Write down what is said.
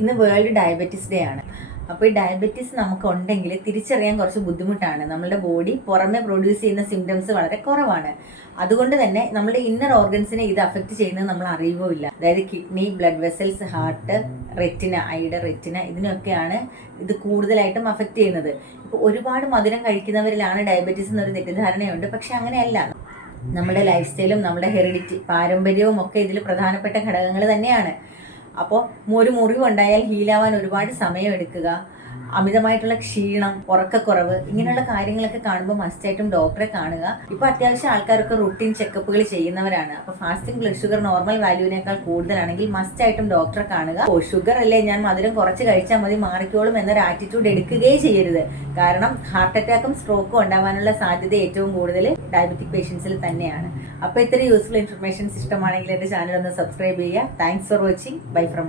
ഇന്ന് world diabetes day ആണ്. അപ്പോൾ ഈ ഡയബറ്റീസ് നമുക്ക് ഉണ്ടെങ്കിൽ തിരിച്ചറിയാൻ കുറച്ച് ബുദ്ധിമുട്ടാണ്. നമ്മുടെ ബോഡി പുറമെ പ്രൊഡ്യൂസ് ചെയ്യുന്ന സിംറ്റംസ് വളരെ കുറവാണ്. അതുകൊണ്ട് തന്നെ നമ്മുടെ ഇന്നർ ഓർഗൻസിനെ ഇത് അഫക്റ്റ് ചെയ്യുന്നത് നമ്മൾ അറിയുകയില്ല അതായത് kidney blood vessels heart retina ഐയുടെ റെറ്റിന ഇതിനൊക്കെയാണ് ഇത് കൂടുതലായിട്ടും അഫക്റ്റ് ചെയ്യുന്നത്. ഇപ്പോൾ ഒരുപാട് മധുരം കഴിക്കുന്നവരിലാണ് ഡയബറ്റീസ് എന്നൊരു തെറ്റിദ്ധാരണയുണ്ട്. പക്ഷെ അങ്ങനെയല്ല. നമ്മുടെ ലൈഫ് സ്റ്റൈലും നമ്മുടെ ഹെറിഡിറ്റി പാരമ്പര്യവും ഒക്കെ ഇതിൽ പ്രധാനപ്പെട്ട ഘടകങ്ങൾ തന്നെയാണ്. അപ്പോൾ ഒരു മുറിവുണ്ടായാൽ ഹീലാവാൻ ഒരുപാട് സമയം എടുക്കുക. അമിതമായിട്ടുള്ള ക്ഷീണം ഉറക്കക്കുറവ് ഇങ്ങനെയുള്ള കാര്യങ്ങളൊക്കെ കാണുമ്പോൾ മസ്റ്റായിട്ടും ഡോക്ടറെ കാണുക. ഇപ്പോൾ അത്യാവശ്യം ആൾക്കാരൊക്കെ റുട്ടീൻ ചെക്കപ്പുകൾ ചെയ്യുന്നവരാണ്. അപ്പോൾ ഫാസ്റ്റിംഗ് ബ്ലഡ് ഷുഗർ നോർമൽ വാല്യൂവിനേക്കാൾ കൂടുതലാണെങ്കിൽ മസ്റ്റായിട്ടും ഡോക്ടറെ കാണുക. ഓ ഷുഗർ അല്ലേ ഞാൻ മധുരം കുറച്ച് കഴിച്ചാൽ മതി മാറിക്കോളും എന്നൊരു ആറ്റിറ്റ്യൂഡ് എടുക്കുകയേ ചെയ്യരുത്. കാരണം ഹാർട്ട് അറ്റാക്കും സ്ട്രോക്കും ഉണ്ടാവാനുള്ള സാധ്യത ഏറ്റവും കൂടുതൽ ഡയബറ്റിക് പേഷ്യൻസിൽ തന്നെയാണ്. അപ്പോൾ ഇത്ര യൂസ്ഫുൾ ഇൻഫർമേഷൻസ് ഇഷ്ടമാണെങ്കിൽ എന്റെ ചാനൽ ഒന്ന് സബ്സ്ക്രൈബ് ചെയ്യുക. Thanks for watching bye from